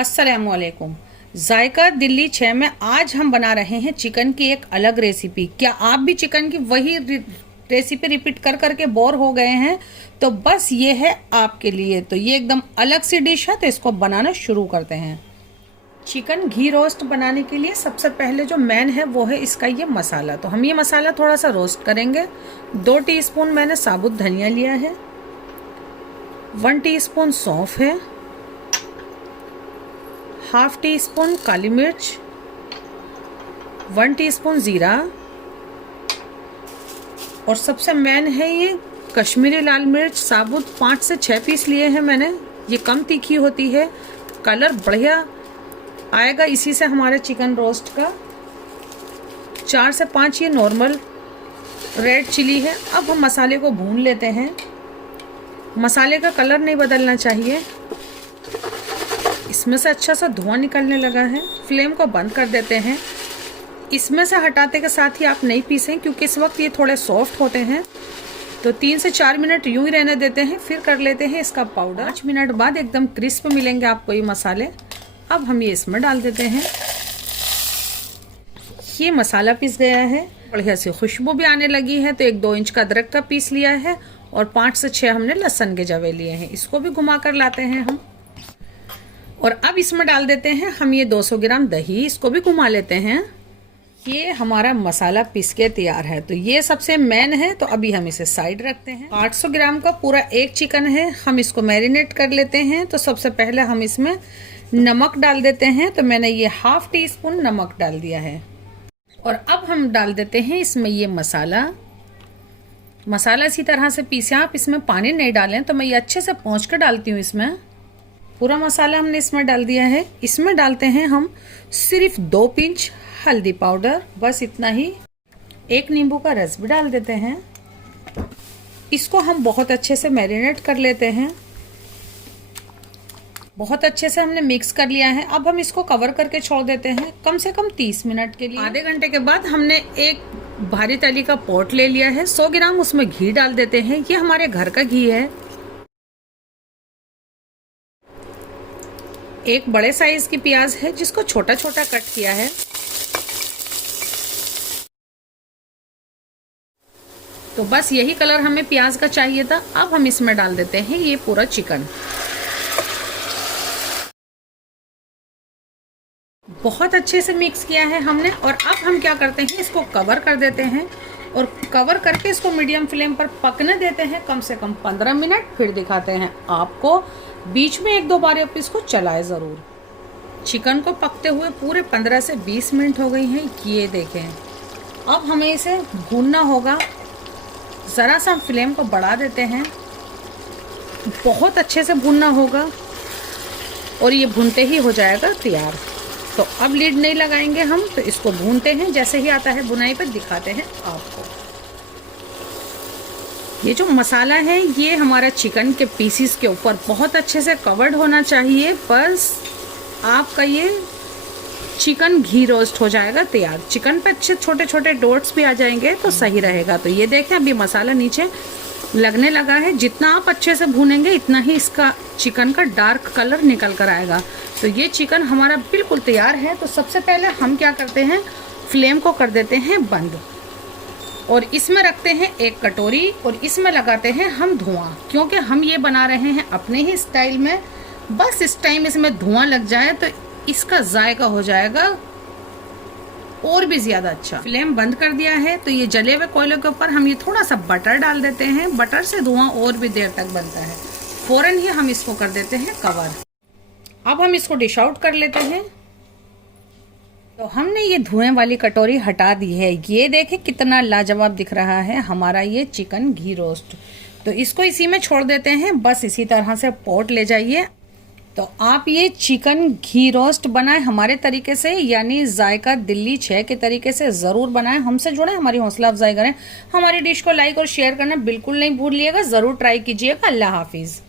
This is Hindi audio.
अस्सलामुअलैकुम। जायका दिल्ली 6 में आज हम बना रहे हैं चिकन की एक अलग रेसिपी। क्या आप भी चिकन की वही रेसिपी रिपीट कर करके बोर हो गए हैं? तो बस ये है आपके लिए। तो ये एकदम अलग सी डिश है, तो इसको बनाना शुरू करते हैं। चिकन घी रोस्ट बनाने के लिए सबसे पहले जो मेन है वो है इसका ये मसाला। तो हम ये मसाला थोड़ा सा रोस्ट करेंगे। 2 टीस्पून मैंने साबुत धनिया लिया है, 1 टीस्पून सौंफ है, हाफ टी स्पून काली मिर्च, 1 टीस्पून जीरा, और सबसे मेन है ये कश्मीरी लाल मिर्च साबुत 5 से 6 पीस लिए हैं मैंने। ये कम तीखी होती है, कलर बढ़िया आएगा इसी से हमारे चिकन रोस्ट का। 4 से 5 ये नॉर्मल रेड चिली है। अब हम मसाले को भून लेते हैं। मसाले का कलर नहीं बदलना चाहिए। इसमें से अच्छा सा धुआं निकलने लगा है। फ्लेम को बंद कर देते हैं। इसमें से हटाते के साथ ही आप नहीं पीसें, क्योंकि इस वक्त ये थोड़े सॉफ्ट होते हैं। तो 3 से 4 मिनट यूं ही रहने देते हैं, फिर कर लेते हैं इसका पाउडर। 5 मिनट बाद एकदम क्रिस्प मिलेंगे आपको ये मसाले। अब हम ये इसमें डाल देते हैं। ये मसाला पिस गया है, बढ़िया सी खुशबू भी आने लगी है। तो 1-2 इंच का अदरक का पीस लिया है और 5 से 6 हमने लहसुन के जवे लिए हैं। इसको भी घुमा कर लाते हैं हम। और अब इसमें डाल देते हैं हम ये 200 ग्राम दही। इसको भी घुमा लेते हैं। ये हमारा मसाला पीस के तैयार है। तो ये सबसे मेन है। तो अभी हम इसे साइड रखते हैं। 800 ग्राम का पूरा एक चिकन है। हम इसको मैरिनेट कर लेते हैं। तो सबसे पहले हम इसमें नमक डाल देते हैं। तो मैंने ये हाफ टी स्पून नमक डाल दिया है। और अब हम डाल देते हैं इसमें ये मसाला इसी तरह से पीसे। आप इसमें पानी नहीं डालें। तो मैं ये अच्छे से पोंछ कर डालती हूँ। इसमें पूरा मसाला हमने इसमें डाल दिया है। इसमें डालते हैं हम सिर्फ 2 पिंच हल्दी पाउडर, बस इतना ही। 1 नींबू का रस भी डाल देते हैं। इसको हम बहुत अच्छे से मैरिनेट कर लेते हैं। बहुत अच्छे से हमने मिक्स कर लिया है। अब हम इसको कवर करके छोड़ देते हैं कम से कम 30 मिनट के लिए। आधे घंटे के बाद हमने एक भारी तली का पॉट ले लिया है। 100 ग्राम उसमें घी डाल देते हैं। ये हमारे घर का घी है। एक बड़े साइज की प्याज है जिसको छोटा छोटा कट किया है। तो बस यही कलर हमें प्याज का चाहिए था। अब हम इसमें डाल देते हैं ये पूरा चिकन। बहुत अच्छे से मिक्स किया है हमने। और अब हम क्या करते हैं, इसको कवर कर देते हैं और कवर करके इसको मीडियम फ्लेम पर पकने देते हैं कम से कम 15 मिनट। फिर दिखाते हैं आपको। बीच में 1-2 बार आप इसको चलाएं ज़रूर। चिकन को पकते हुए पूरे 15 से 20 मिनट हो गई हैं। ये देखें। अब हमें इसे भूनना होगा। ज़रा सा फ्लेम को बढ़ा देते हैं। बहुत अच्छे से भूनना होगा और ये भूनते ही हो जाएगा तैयार। तो अब लीड नहीं लगाएंगे हम। तो इसको भूनते हैं। जैसे ही आता है बुनाई पर दिखाते हैं आपको। ये जो मसाला है ये हमारा चिकन के पीसीस के ऊपर बहुत अच्छे से कवर्ड होना चाहिए। बस आपका ये चिकन घी रोस्ट हो जाएगा तैयार। चिकन पे अच्छे छोटे छोटे डॉट्स भी आ जाएंगे तो सही रहेगा। तो ये देखें अभी मसाला नीचे लगने लगा है। जितना आप अच्छे से भूनेंगे इतना ही इसका चिकन का डार्क कलर निकल कर आएगा। तो ये चिकन हमारा बिल्कुल तैयार है। तो सबसे पहले हम क्या करते हैं, फ्लेम को कर देते हैं बंद और इसमें रखते हैं एक कटोरी और इसमें लगाते हैं हम धुआं, क्योंकि हम ये बना रहे हैं अपने ही स्टाइल में। बस इस टाइम इसमें धुआं लग जाए तो इसका जायका हो जाएगा और भी ज्यादा अच्छा। फ्लेम बंद कर दिया है। तो ये जले हुए कोयले के ऊपर हम ये थोड़ा सा बटर डाल देते हैं। बटर से धुआं और भी देर तक बनता है। फौरन ही हम इसको कर देते हैं कवर। अब हम इसको डिश आउट कर लेते हैं। तो हमने ये धुएं वाली कटोरी हटा दी है। ये देखें कितना लाजवाब दिख रहा है हमारा ये चिकन घी रोस्ट। तो इसको इसी में छोड़ देते हैं। बस इसी तरह से पॉट ले जाइए। तो आप ये चिकन घी रोस्ट बनाएं हमारे तरीके से, यानी जायका दिल्ली 6 के तरीके से ज़रूर बनाएं। हमसे जुड़े, हमारी हौसला अफजाई करें। हमारी डिश को लाइक और शेयर करना बिल्कुल नहीं भूलिएगा। ज़रूर ट्राई कीजिएगा। अल्लाह हाफिज़।